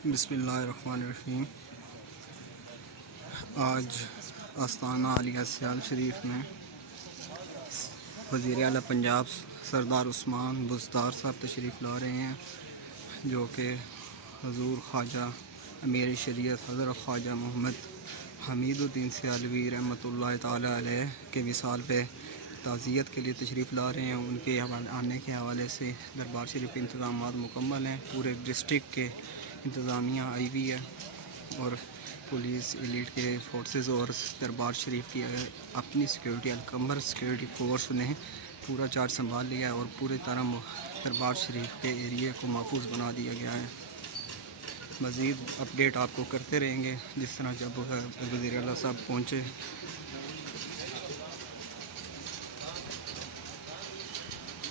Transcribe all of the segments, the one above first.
बिस्मिल्लाहिर्रहमानिर्रहीम। आज आस्ताना आलिया सियाल शरीफ में वज़ीर आला पंजाब सरदार उस्मान बुज़दार साहब तशरीफ़ ला रहे हैं, जो कि हज़ूर ख्वाजा अमीर शरीयत हज़रत ख्वाजा मोहम्मद हमीदुद्दीन सियालवी रहमतुल्लाह ताला अलैह के विसाल पे ताज़ियत के लिए तशरीफ़ ला रहे हैं। उनके आने के हवाले से दरबार शरीफ के इंतज़ामात मुकम्मल हैं। पूरे डिस्ट्रिक्ट के इंतज़ामिया आई हुई है और पुलिस एलीट के फोर्सेस और दरबार शरीफ की अपनी सिक्योरिटी अलकमर सिक्योरिटी फोर्स ने पूरा चार्ज संभाल लिया है और पूरी तरह दरबार शरीफ के एरिए को महफूज बना दिया गया है। मज़ीद अपडेट आपको करते रहेंगे जिस तरह जब वज़ीर आला साहब पहुँचे।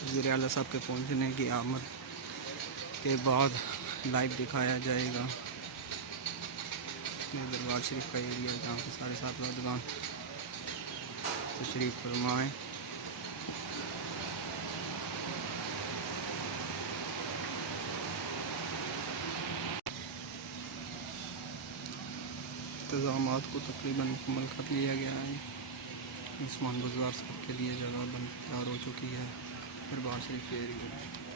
वज़ीर आला साहब के पहुँचने की आमद के बाद लाइव दिखाया जाएगा दरबार शरीफ का एरिया, जहाँ पे सारे साहबजादगान तशरीफ़ फरमाएँ। इंतज़ामात को तकरीबन मुकम्मल कर लिया गया है। उस्मान बुज़दार साहब के लिए जगह तैयार हो चुकी है दरबार शरीफ के एरिया में।